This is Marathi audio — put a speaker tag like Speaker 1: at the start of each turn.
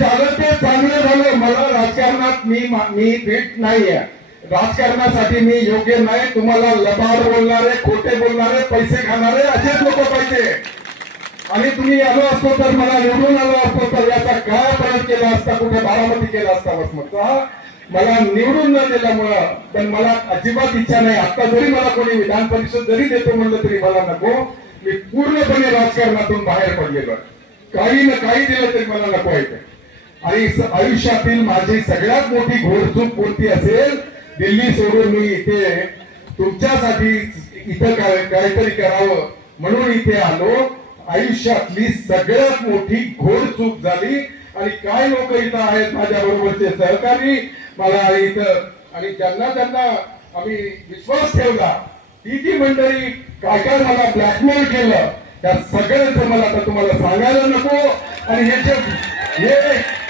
Speaker 1: चांगलं झालं मला राजकारणात मी मी भेट आहे राजकारणासाठी मी योग्य नाही तुम्हाला लबाड बोलणारे खोटे बोलणारे पैसे खाणारे असेच लोक पाहिजे आणि तुम्ही आलो असतो तर मला निवडून आलो असतो तर याचा काय प्रयोग केला असता कुठे बारामती केला असता म्हणतो मला निवडून न दिल्यामुळं पण मला अजिबात इच्छा नाही आता जरी मला कोणी विधान परिषद जरी देतो म्हणलं तरी मला नको मी पूर्णपणे राजकारणातून बाहेर पडलेलो काही ना काही दिलं तरी मला नको आहे आणि आयुष्यातील माझी सगळ्यात मोठी घोडचूक कोणती असेल दिल्ली सोडून मी इथे तुमच्यासाठी इथं काय काहीतरी करावं म्हणून इथे आलो आयुष्यातली सगळ्यात मोठी चूक झाली आणि काय लोक इथं आहेत माझ्या बरोबरचे सहकारी मला इथं आणि त्यांना त्यांना आम्ही विश्वास ठेवला ती जी मंडळी काय काय मला ब्लॅकमेल केलं त्या सगळ्यांचं मला आता तुम्हाला सांगायला नको आणि हे जे हे